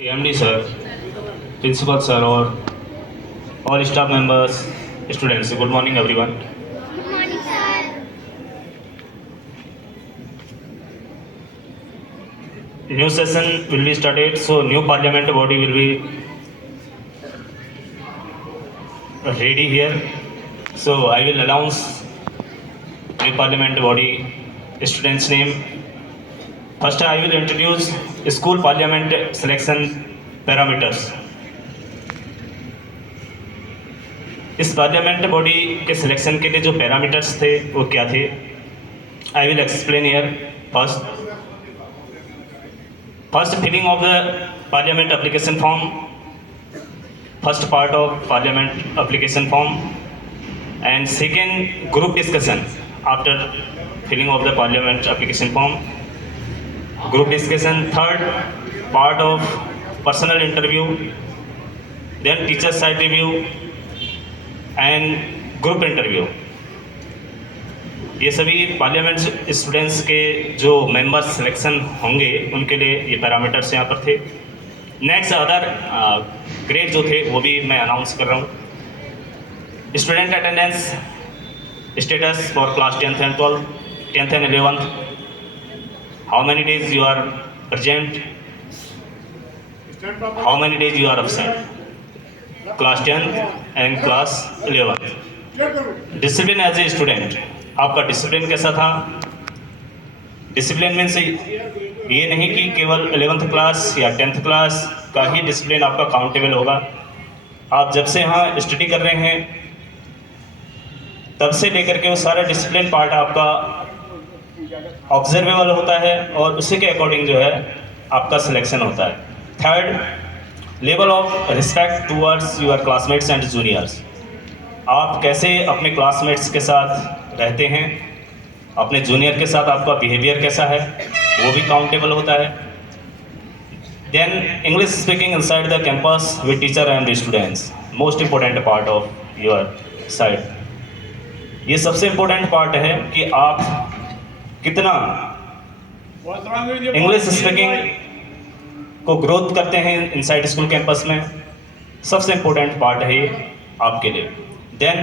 MD sir, principal sir और all staff members, students, good morning everyone. Good morning, sir. New session will be started, so new parliament body will be ready here. So I will announce new parliament body students name. First I will introduce school parliament selection parameters. इस parliament body के selection के लिए जो parameters थे वो क्या थे, I will explain here. First filling of the parliament application form, first part of parliament application form, and second group discussion after filling of the parliament application form, group discussion. Third part of personal interview, then teacher side review and group interview. ये सभी parliament students के जो members selection होंगे उनके लिए ये parameters यहाँ पर थे. नेक्स्ट अदर ग्रेड जो थे वो भी मैं अनाउंस कर रहा हूँ. Student attendance status for class 10th and 12th, 10th and 11th, how many days you are present, how many days you are absent, class 10th and class 11th. Discipline as a student, आपका discipline कैसा था? Discipline means ये नहीं कि केवल 11th class या 10th class का ही discipline आपका काउंटेबल होगा. आप जब से यहाँ स्टडी कर रहे हैं तब से लेकर के वो सारा डिसिप्लिन पार्ट आपका ऑब्जर्वेबल होता है और उसी के अकॉर्डिंग जो है आपका सिलेक्शन होता है. Third, level of respect towards your classmates and juniors. आप कैसे अपने क्लासमेट्स के साथ रहते हैं, अपने जूनियर के साथ आपका बिहेवियर कैसा है, वो भी काउंटेबल होता है. Then English speaking inside the campus with teacher and students, most important part of your side. ये सबसे इम्पोर्टेंट पार्ट है कि आप कितना इंग्लिश स्पीकिंग को ग्रोथ करते हैं इनसाइड स्कूल कैंपस में. सबसे इम्पोर्टेंट पार्ट है ये आपके लिए. Then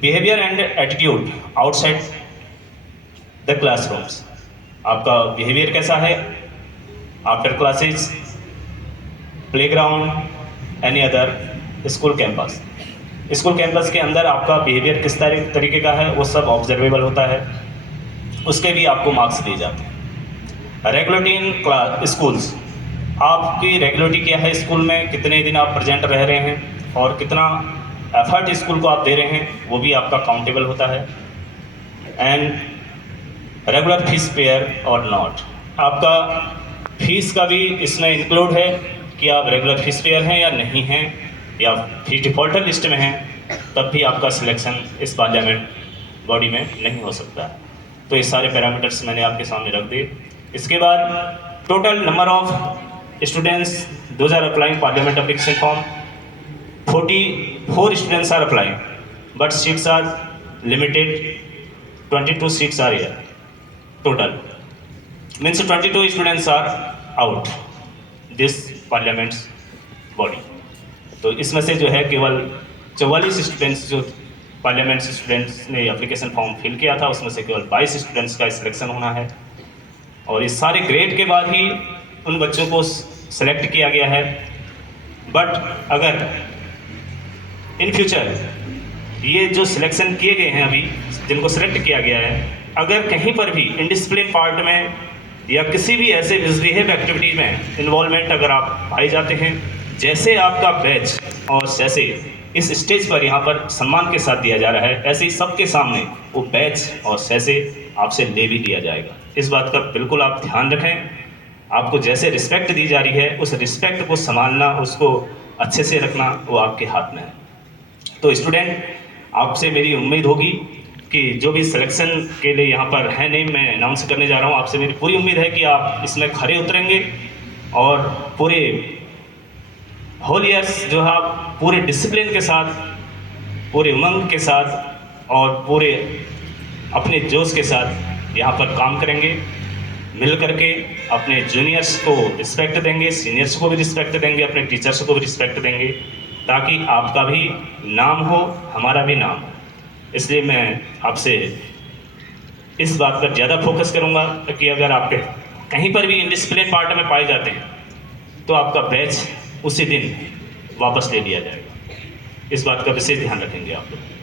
behaviour and attitude outside the classrooms, आपका बिहेवियर कैसा है after classes, playground, any other school campus. School campus के अंदर आपका बिहेवियर किस तरीके का है वो सब ऑब्जर्वेबल होता है, उसके भी आपको मार्क्स दिए जाते हैं. रेगुलरिटी इन क्लास स्कूल्स, आपकी रेगुलरिटी क्या है स्कूल में, कितने दिन आप प्रेजेंट रह रहे हैं और कितना एफर्ट स्कूल को आप दे रहे हैं वो भी आपका काउंटेबल होता है. एंड रेगुलर फीस पेयर और नॉट, आपका फीस का भी इसमें इंक्लूड है कि आप रेगुलर फीस पेयर हैं या नहीं हैं, या फीस डिफॉल्टर लिस्ट में हैं, तब भी आपका सिलेक्शन इस पार्लियामेंट बॉडी में नहीं हो सकता. तो ये सारे पैरामीटर्स मैंने आपके सामने रख दिए. इसके बाद total number of students those are applying parliament application form, 44 students are applying but seats are limited, 22 seats are here total, means 22 students are out this parliament's body. तो इसमें से जो है केवल 44 स्टूडेंट्स जो पार्लियामेंट स्टूडेंट्स ने application form fill किया था उसमें से केवल 22 स्टूडेंट्स का सिलेक्शन होना है. और इस सारे ग्रेड के बाद ही उन बच्चों को सेलेक्ट किया गया है. बट अगर इन फ्यूचर ये जो सिलेक्शन किए गए हैं अभी जिनको सेलेक्ट किया गया है, अगर कहीं पर भी इनडिसिप्लिन पार्ट में या किसी भी ऐसे मिसबिहेव एक्टिविटी में इन्वॉल्वमेंट अगर आप पाए जाते हैं, जैसे आपका बैच और जैसे इस स्टेज पर यहाँ पर सम्मान के साथ दिया जा रहा है, ऐसे ही सबके सामने वो बैच और जैसे आपसे ले भी लिया जाएगा. इस बात का बिल्कुल आप ध्यान रखें. आपको जैसे रिस्पेक्ट दी जा रही है उस रिस्पेक्ट को संभालना, उसको अच्छे से रखना वो आपके हाथ में है. तो स्टूडेंट, आपसे मेरी उम्मीद होगी कि जो भी सिलेक्शन के लिए यहाँ पर है नेम मैं अनाउंस करने जा रहा हूँ, आपसे मेरी पूरी उम्मीद है कि आप इसमें खरे उतरेंगे और पूरे होल ईयर्स जो है आप पूरे डिसिप्लिन के साथ, पूरे उमंग के साथ और पूरे अपने जोश के साथ यहाँ पर काम करेंगे. मिल करके अपने जूनियर्स को रिस्पेक्ट देंगे, सीनियर्स को भी रिस्पेक्ट देंगे, अपने टीचर्स को भी रिस्पेक्ट देंगे, ताकि आपका भी नाम हो, हमारा भी नाम हो। इसलिए मैं आपसे इस बात पर ज़्यादा फोकस करूँगा कि अगर आपके कहीं पर भी इंडिसिप्लिन पार्ट में पाए जाते हैं तो आपका बैच उसी दिन वापस ले लिया जाएगा। इस बात का विशेष ध्यान रखेंगे आप लोग।